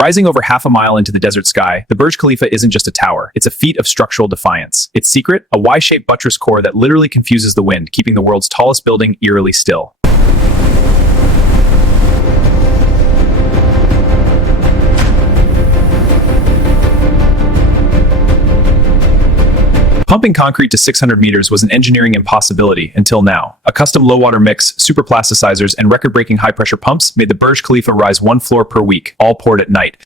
Rising over half a mile into the desert sky, the Burj Khalifa isn't just a tower, it's a feat of structural defiance. Its secret? A Y-shaped buttress core that literally confuses the wind, keeping the world's tallest building eerily still. Pumping concrete to 600 meters was an engineering impossibility until now. A custom low-water mix, super plasticizers, and record-breaking high-pressure pumps made the Burj Khalifa rise one floor per week, all poured at night.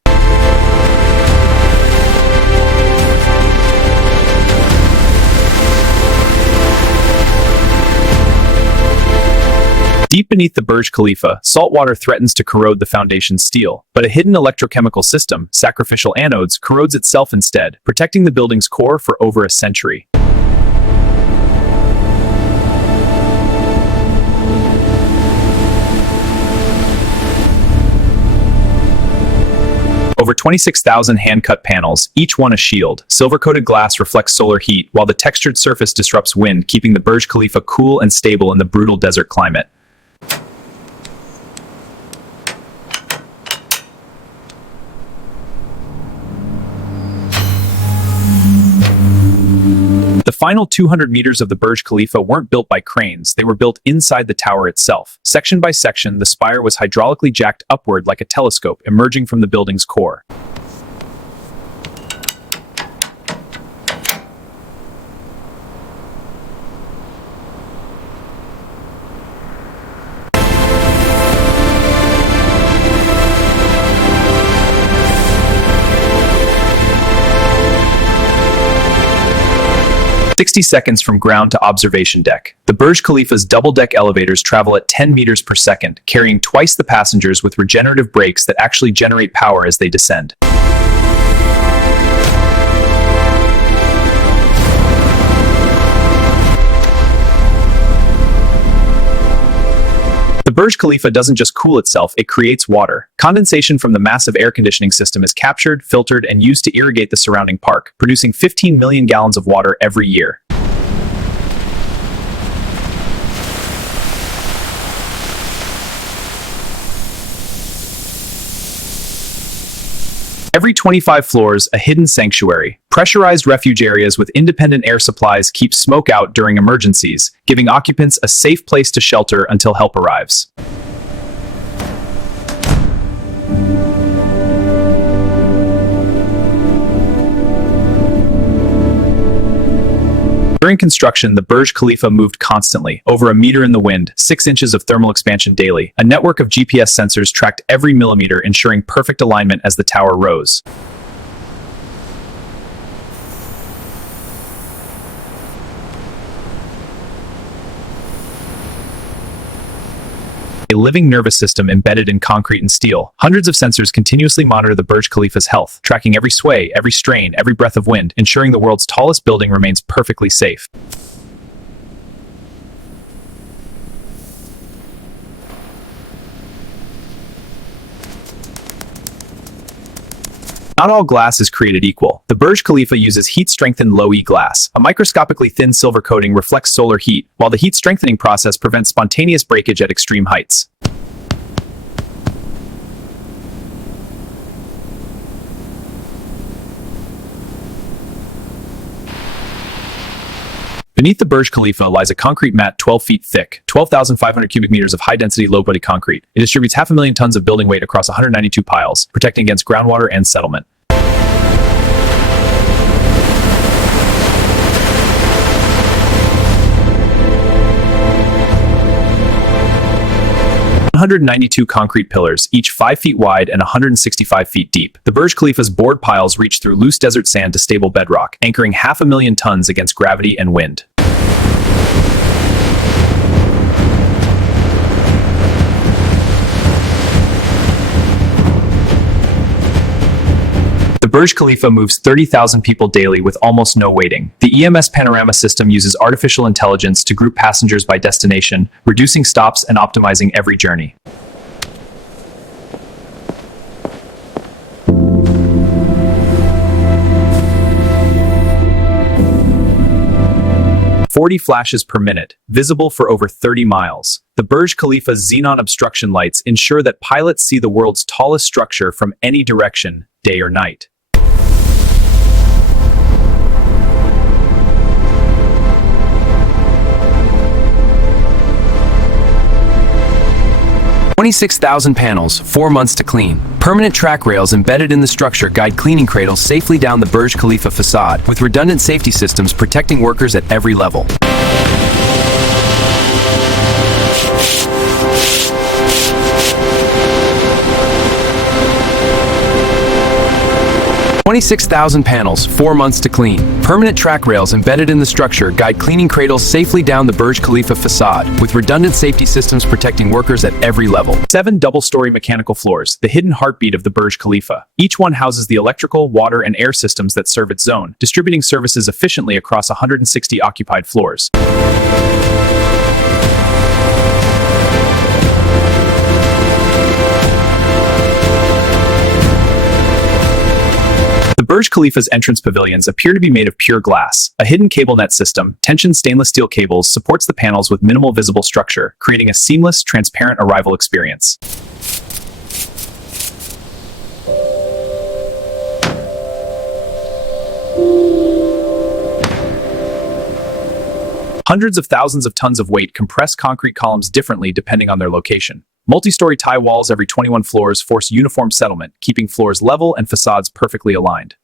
Deep beneath the Burj Khalifa, saltwater threatens to corrode the foundation's steel. But a hidden electrochemical system, sacrificial anodes, corrodes itself instead, protecting the building's core for over a century. Over 26,000 hand-cut panels, each one a shield. Silver-coated glass reflects solar heat, while the textured surface disrupts wind, keeping the Burj Khalifa cool and stable in the brutal desert climate. The final 200 meters of the Burj Khalifa weren't built by cranes, they were built inside the tower itself. Section by section, the spire was hydraulically jacked upward like a telescope emerging from the building's core. "60 seconds from ground to observation deck." The Burj Khalifa's double-deck elevators travel at 10 meters per second, carrying twice the passengers with regenerative brakes that actually generate power as they descend. The Burj Khalifa doesn't just cool itself, it creates water. Condensation from the massive air conditioning system is captured, filtered, and used to irrigate the surrounding park, producing 15 million gallons of water every year. Every 25 floors, a hidden sanctuary. Pressurized refuge areas with independent air supplies keep smoke out during emergencies, giving occupants a safe place to shelter until help arrives. During construction, the Burj Khalifa moved constantly, over a meter in the wind, 6 inches of thermal expansion daily. A network of GPS sensors tracked every millimeter, ensuring perfect alignment as the tower rose. A living nervous system embedded in concrete and steel. Hundreds of sensors continuously monitor the Burj Khalifa's health, tracking every sway, every strain, every breath of wind, ensuring the world's tallest building remains perfectly safe. Not all glass is created equal. The Burj Khalifa uses heat-strengthened low-E glass. A microscopically thin silver coating reflects solar heat, while the heat-strengthening process prevents spontaneous breakage at extreme heights. Beneath the Burj Khalifa lies a concrete mat 12 feet thick, 12,500 cubic meters of high-density, low-body concrete. It distributes 500,000 tons of building weight across 192 piles, protecting against groundwater and settlement. "192 concrete pillars, each 5 feet wide and 165 feet deep. The Burj Khalifa's board piles reach through loose desert sand to stable bedrock, anchoring 500,000 tons against gravity and wind. The Burj Khalifa moves 30,000 people daily with almost no waiting. The EMS panorama system uses artificial intelligence to group passengers by destination, reducing stops and optimizing every journey. 40 flashes per minute, visible for over 30 miles. The Burj Khalifa's xenon obstruction lights ensure that pilots see the world's tallest structure from any direction, day or night. 26,000 panels, 4 months to clean. Permanent track rails embedded in the structure guide cleaning cradles safely down the Burj Khalifa facade, with redundant safety systems protecting workers at every level. "26,000 panels, 4 months to clean. Permanent track rails embedded in the structure guide cleaning cradles safely down the Burj Khalifa facade, with redundant safety systems protecting workers at every level." 7 double-story mechanical floors, the hidden heartbeat of the Burj Khalifa. Each one houses the electrical, water, and air systems that serve its zone, distributing services efficiently across 160 occupied floors. The Burj Khalifa's entrance pavilions appear to be made of pure glass. A hidden cable net system, tensioned stainless steel cables, supports the panels with minimal visible structure, creating a seamless, transparent arrival experience. Hundreds of thousands of tons of weight compress concrete columns differently depending on their location. Multi-story tie walls every 21 floors force uniform settlement, keeping floors level and facades perfectly aligned.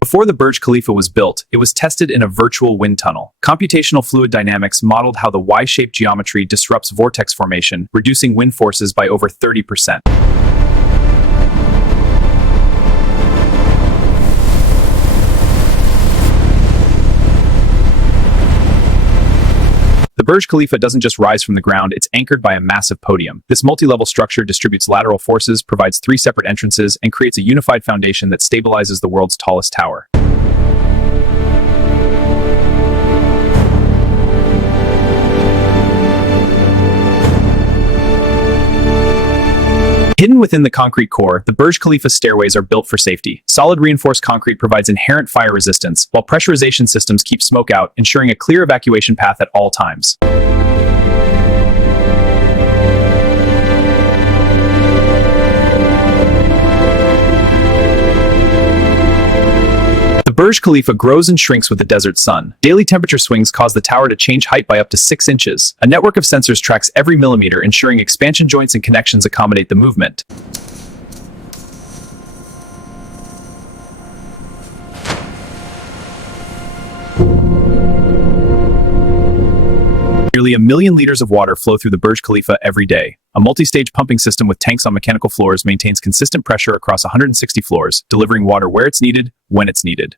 Before the Burj Khalifa was built, it was tested in a virtual wind tunnel. Computational fluid dynamics modeled how the Y-shaped geometry disrupts vortex formation, reducing wind forces by over 30%. The Burj Khalifa doesn't just rise from the ground, it's anchored by a massive podium. This multi-level structure distributes lateral forces, provides 3 separate entrances, and creates a unified foundation that stabilizes the world's tallest tower. Hidden within the concrete core, the Burj Khalifa stairways are built for safety. Solid reinforced concrete provides inherent fire resistance, while pressurization systems keep smoke out, ensuring a clear evacuation path at all times. The Burj Khalifa grows and shrinks with the desert sun. Daily temperature swings cause the tower to change height by up to 6 inches. A network of sensors tracks every millimeter, ensuring expansion joints and connections accommodate the movement. Nearly 1 million liters of water flow through the Burj Khalifa every day. A multi-stage pumping system with tanks on mechanical floors maintains consistent pressure across 160 floors, delivering water where it's needed, when it's needed.